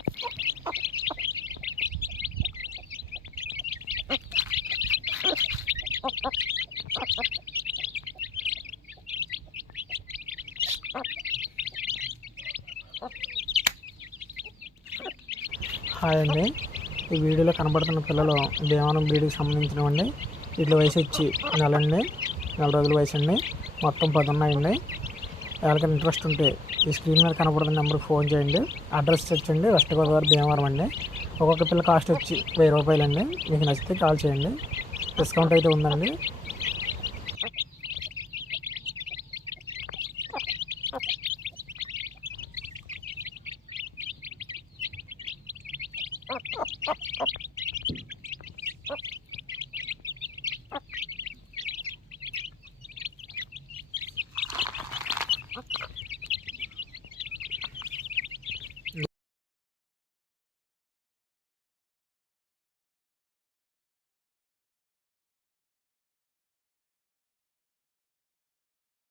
Hi అండి, ఈ వీడియోలో కనబడుతున్న పిల్లలు భీమవరం బ్రీడ్కి సంబంధించినవండి. వీటి వయసు వచ్చి నెల రోజుల వయసు అండి. మొత్తం 10 ఉన్నాయండి. ఎవరికైనా ఇంట్రెస్ట్ ఉంటే ఈ స్క్రీన్ మీద కనబడుతున్న నెంబర్కి ఫోన్ చేయండి. అడ్రస్ వచ్చండి వెస్ట్ గోదావరి భీమవరం అండి. ఒక్కొక్క పిల్ల కాస్ట్ వచ్చి 1000 రూపాయలండి. మీకు నచ్చితే కాల్ చేయండి, డిస్కౌంట్ అయితే ఉందండి.